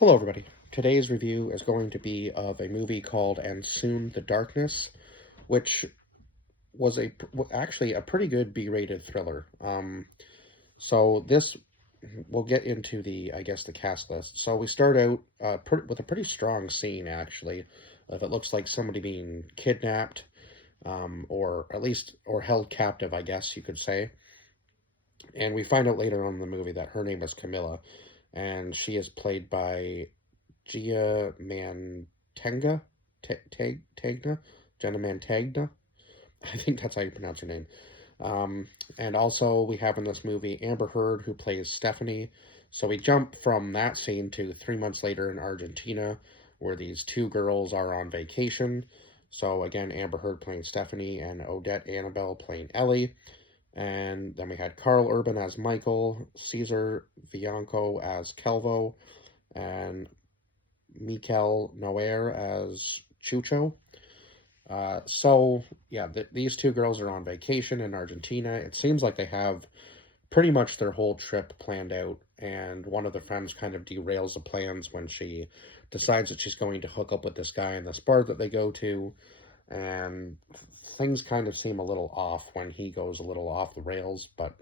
Hello, everybody. Today's review is going to be of a movie called And Soon the Darkness, which was actually a pretty good B-rated thriller. So this we'll get into I guess, the cast list. So we start out with a pretty strong scene, actually, of it looks like somebody being kidnapped, or at least or held captive, I guess you could say. And we find out later on in the movie that her name is Camilla, and she is played by Gia Mantegna, Tagna, Jenna Mantegna. I think that's how you pronounce her name. And also we have in this movie Amber Heard, who plays Stephanie. So we jump from that scene to 3 months later in Argentina, where these two girls are on vacation. So again, Amber Heard playing Stephanie and Odette Annabelle playing Ellie. And then we had Carl Urban as Michael, Cesar Bianco as Kelvo, and Mikel Noir as Chucho. So yeah, these two girls are on vacation in Argentina. It seems like they have pretty much their whole trip planned out, and one of the friends kind of derails the plans when she decides that she's going to hook up with this guy in this bar that they go to, and things kind of seem a little off when he goes a little off the rails, but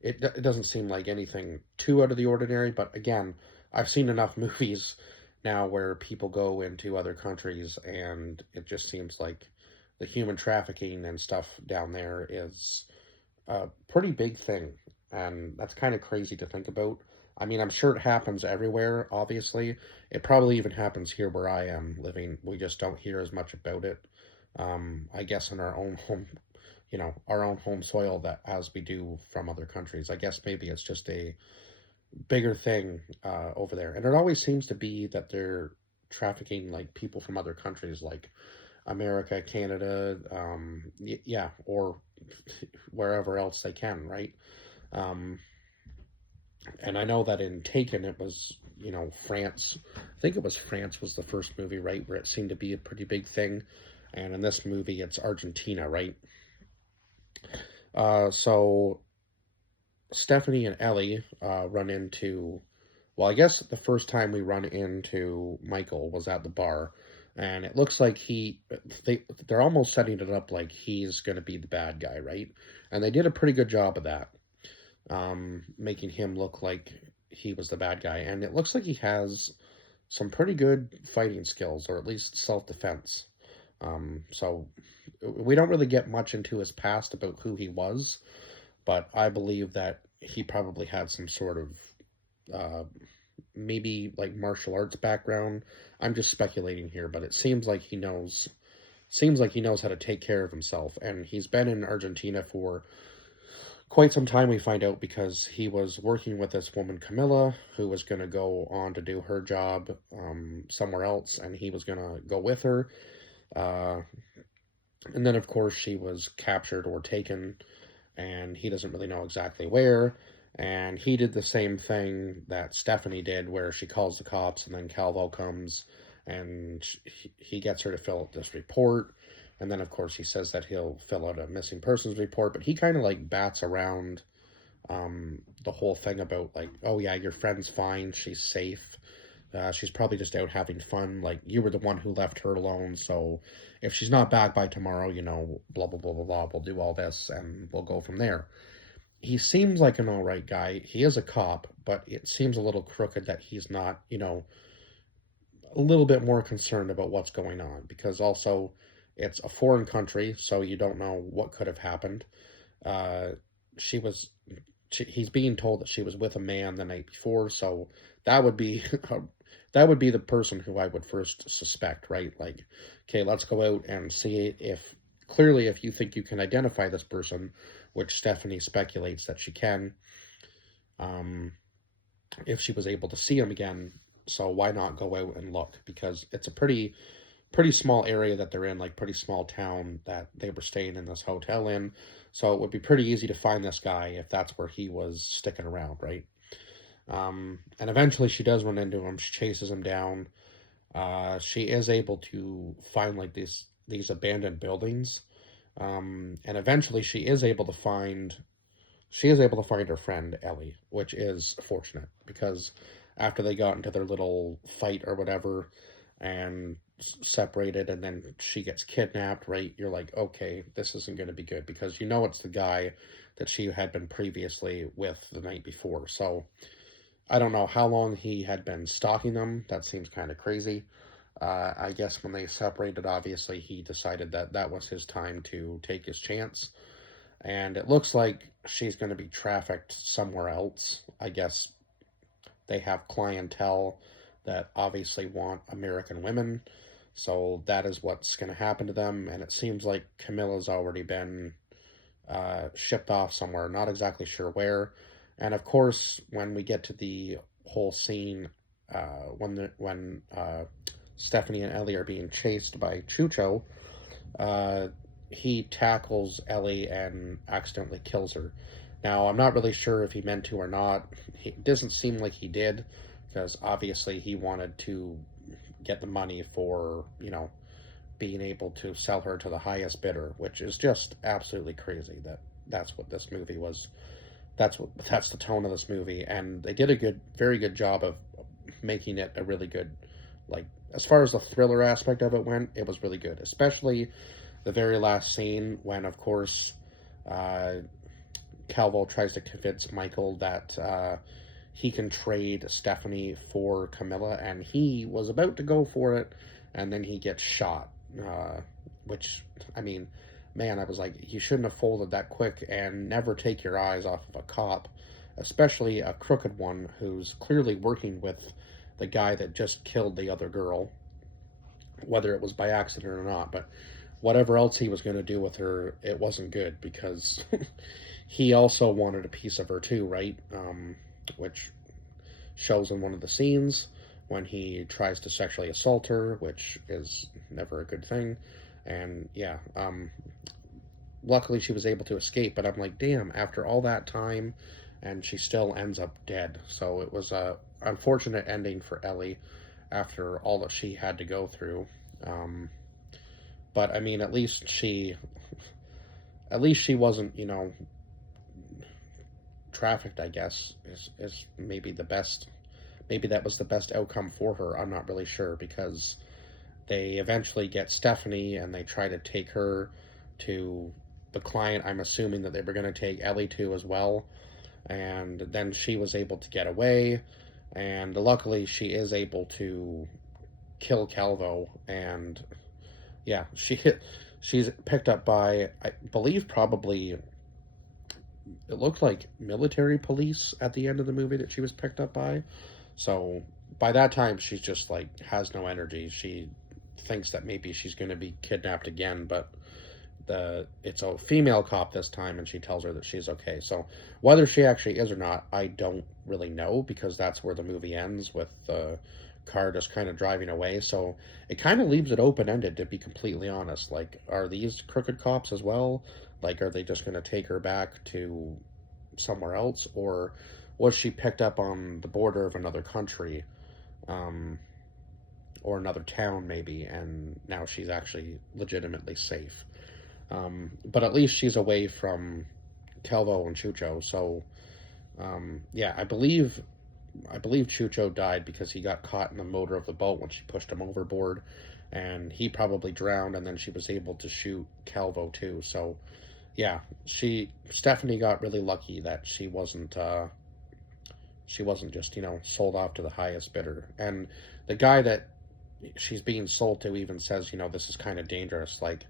it doesn't seem like anything too out of the ordinary. But again, I've seen enough movies now where people go into other countries, and it just seems like the human trafficking and stuff down there is a pretty big thing, and that's kind of crazy to think about. I mean, I'm sure it happens everywhere, obviously. It probably even happens here where I am living. We just don't hear as much about it. I guess in our own home, our own home soil, that as we do from other countries. I guess maybe it's just a bigger thing over there. And it always seems to be that they're trafficking like people from other countries, like America, Canada, yeah, or wherever else they can, right? Um, and I know that in Taken, it was, France. I think it was France was the first movie, right, where it seemed to be a pretty big thing. And in this movie, it's Argentina, right? So Stephanie and Ellie run into, well, I guess the first time we run into Michael was at the bar, and it looks like they're almost setting it up like he's going to be the bad guy, right? And they did a pretty good job of that, making him look like he was the bad guy. And it looks like he has some pretty good fighting skills, or at least self-defense. So we don't really get much into his past about who he was, but I believe that he probably had some sort of uh, maybe like martial arts background. I'm just speculating here, but it seems like he knows how to take care of himself, and he's been in Argentina for quite some time. We find out because he was working with this woman Camilla, who was going to go on to do her job somewhere else, and he was going to go with her. Uh, and then, of course, she was captured or taken, and he doesn't really know exactly where. And he did the same thing that Stephanie did, where she calls the cops, and then Calvo comes, and he gets her to fill out this report. And then, of course, he says that he'll fill out a missing persons report, but he kind of like bats around the whole thing about, like, oh yeah, your friend's fine, she's safe. She's probably just out having fun. Like, you were the one who left her alone, so if she's not back by tomorrow, blah, blah, blah, blah, blah, we'll do all this and we'll go from there. He seems like an all right guy. He is a cop, but it seems a little crooked that he's not, a little bit more concerned about what's going on, because also it's a foreign country, so you don't know what could have happened. Uh, she was, he's being told that she was with a man the night before, so that would be that would be the person who I would first suspect, right? Like, okay, let's go out and see if clearly, if you think you can identify this person, which Stephanie speculates that she can, um, if she was able to see him again. So why not go out and look? Because it's a pretty small area that they're in, like pretty small town that they were staying in this hotel in. So it would be pretty easy to find this guy if that's where he was sticking around, right? And eventually she does run into him. She chases him down. She is able to find like these abandoned buildings, and eventually she is able to find her friend Ellie, which is fortunate because after they got into their little fight or whatever and separated, and then she gets kidnapped, right? You're like, okay, this isn't going to be good because you know it's the guy that she had been previously with the night before. So I don't know how long he had been stalking them. That seems kind of crazy. I guess when they separated, obviously, he decided that that was his time to take his chance. And it looks like she's going to be trafficked somewhere else. I guess they have clientele that obviously want American women. So that is what's going to happen to them. And it seems like Camilla's already been shipped off somewhere, not exactly sure where. And of course, when we get to the whole scene, when Stephanie and Ellie are being chased by Chucho, uh, he tackles Ellie and accidentally kills her. Now, I'm not really sure if he meant to or not. It doesn't seem like he did, because obviously he wanted to get the money for, being able to sell her to the highest bidder, which is just absolutely crazy that that's what this movie was. That's the tone of this movie, and they did a very good job of making it a really good, like, as far as the thriller aspect of it went, it was really good, especially the very last scene when, of course, uh, Calvo tries to convince Michael that he can trade Stephanie for Camilla, and he was about to go for it, and then he gets shot. Which, I mean, man, I was like, you shouldn't have folded that quick, and never take your eyes off of a cop, especially a crooked one who's clearly working with the guy that just killed the other girl, whether it was by accident or not. But whatever else he was going to do with her, it wasn't good because he also wanted a piece of her too, right? Which shows in one of the scenes when he tries to sexually assault her, which is never a good thing. And yeah, luckily she was able to escape, but I'm like, damn, after all that time, and she still ends up dead. So it was a unfortunate ending for Ellie after all that she had to go through. Um, but I mean, at least she wasn't, trafficked. I guess is maybe the best. Maybe that was the best outcome for her. I'm not really sure because they eventually get Stephanie and they try to take her to the client. I'm assuming that they were going to take Ellie to as well. And then she was able to get away. And luckily, she is able to kill Calvo. And yeah, she's picked up by, I believe, probably, it looked like military police at the end of the movie that she was picked up by. So by that time, she's just like has no energy. She thinks that maybe she's going to be kidnapped again, but it's a female cop this time, and she tells her that she's okay. So whether she actually is or not, I don't really know because that's where the movie ends with the car just kind of driving away. So it kind of leaves it open ended, to be completely honest. Like, are these crooked cops as well? Like, are they just going to take her back to somewhere else, or was she picked up on the border of another country, um, or another town maybe, and now she's actually legitimately safe? But at least she's away from Calvo and Chucho. So yeah, I believe Chucho died because he got caught in the motor of the boat when she pushed him overboard, and he probably drowned. And then she was able to shoot Calvo too. So yeah, Stephanie got really lucky that she wasn't just sold off to the highest bidder. And the guy that she's being sold to even says, this is kind of dangerous. Like,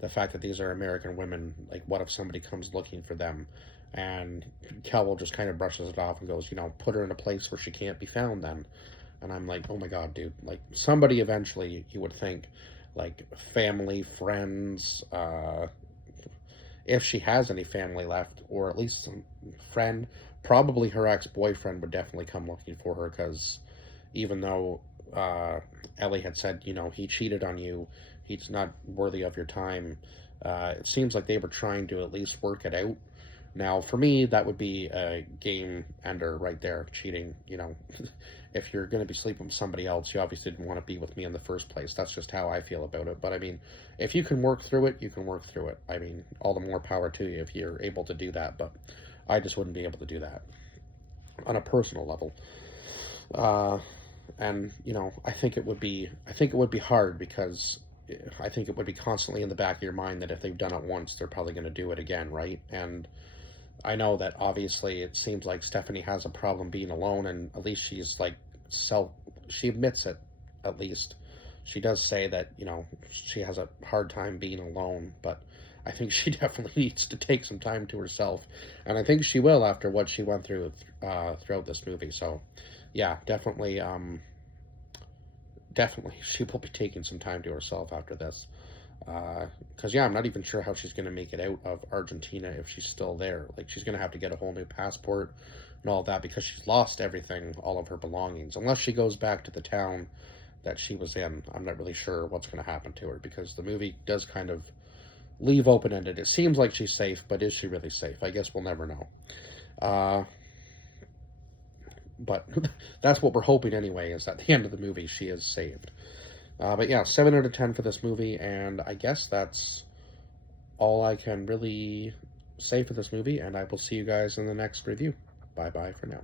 the fact that these are American women, like, what if somebody comes looking for them? And Calvo just kind of brushes it off and goes, put her in a place where she can't be found then. And I'm like, oh my God, dude. Like, somebody eventually, you would think, like, family, friends, if she has any family left, or at least some friend, probably her ex-boyfriend would definitely come looking for her, because even though Ellie had said, he cheated on you, he's not worthy of your time, it seems like they were trying to at least work it out. Now, for me, that would be a game ender right there, cheating. If you're going to be sleeping with somebody else, you obviously didn't want to be with me in the first place. That's just how I feel about it. But I mean, if you can work through it, you can work through it. I mean, all the more power to you if you're able to do that. But I just wouldn't be able to do that on a personal level. Uh, and I think it would be hard because I think it would be constantly in the back of your mind that if they've done it once, they're probably going to do it again, right? And I know that obviously it seems like Stephanie has a problem being alone, and at least she's like self, she admits it, at least. She does say that, she has a hard time being alone, but I think she definitely needs to take some time to herself. And I think she will after what she went through throughout this movie. So, yeah, definitely she will be taking some time to herself after this. Because yeah, I'm not even sure how she's going to make it out of Argentina if she's still there. Like, she's going to have to get a whole new passport and all that because she's lost everything, all of her belongings. Unless she goes back to the town that she was in, I'm not really sure what's going to happen to her because the movie does kind of leave open ended. It seems like she's safe, but is she really safe? I guess we'll never know. Uh, but that's what we're hoping anyway, is at the end of the movie she is saved. But yeah, 7 out of 10 for this movie, and I guess that's all I can really say for this movie, and I will see you guys in the next review. Bye bye for now.